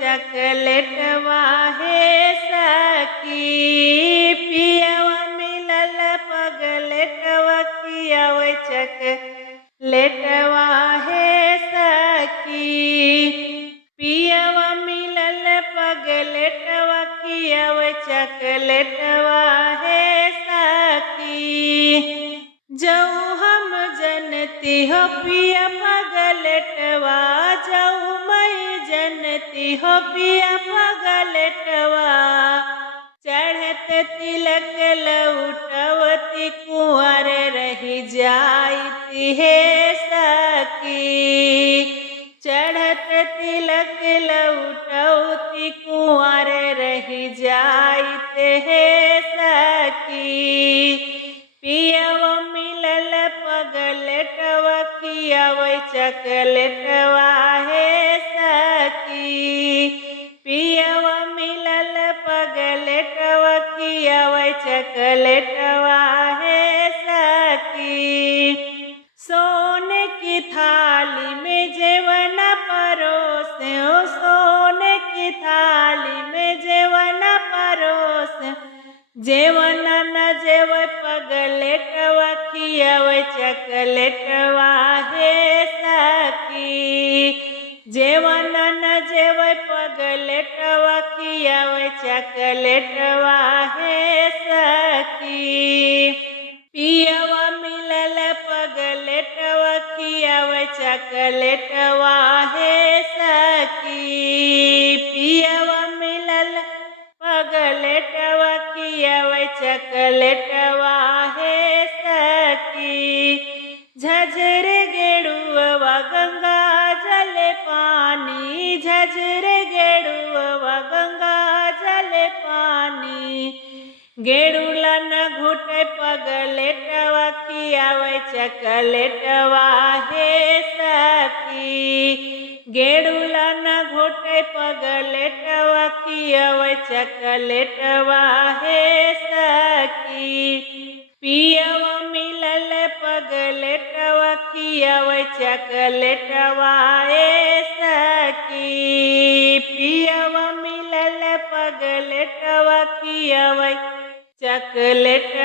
चकलेटवा हे सखी। पियवा मिलल पगलेटवा खियावे चकलेटवा हे सखी। पियवा मिलल पगलेटवा खियावे चकलेटवा हे सखी। जऊ हम जनती हो पिया पगलेटवा, जऊ मई जनती हो पिया पगलेटवा। चढ़त तिलक लौटवती कुंवर रही जाती हे सखी। चढ़त तिलक लौटवती कुंवर रही जाते हे सखी। पियवा मिलल पगलेटवा खियावे चकलेटवा हे सखी। पियवा मिलल पगलेटवा खियावे चकलेटवा हे सखी। सोने की थाली में जेवन परोसे, सोने की थाली में जेवन परोसे। जेवन न जेवे पगलेटवा खियावे चकलेटवा हे सखी। जेवन न जेवे पगलेटवा खियावे चकलेटवा हे सखी। पियवा मिलल पगलेटवा खियावे चकलेटवा हे सखी। पियवा मिलल पगलेटवा खियावे चकलेटवा हे सखी। झझर गेड़ुआ गंगा जल पानी, झझर गेड़ुआ गंगा जल पानी। गेड़ुला न घुटे पगलेटवा खियावे चकलेटवा हे सखी। गेड़ुला न घुटे पगलेटवा खियावे चकलेटवा हे सखी। पियवा मिलल पगलेटवा खियावे चकलेटवा हे सखी। पियवा मिलल पगलेटवा खियावे चकलेटवा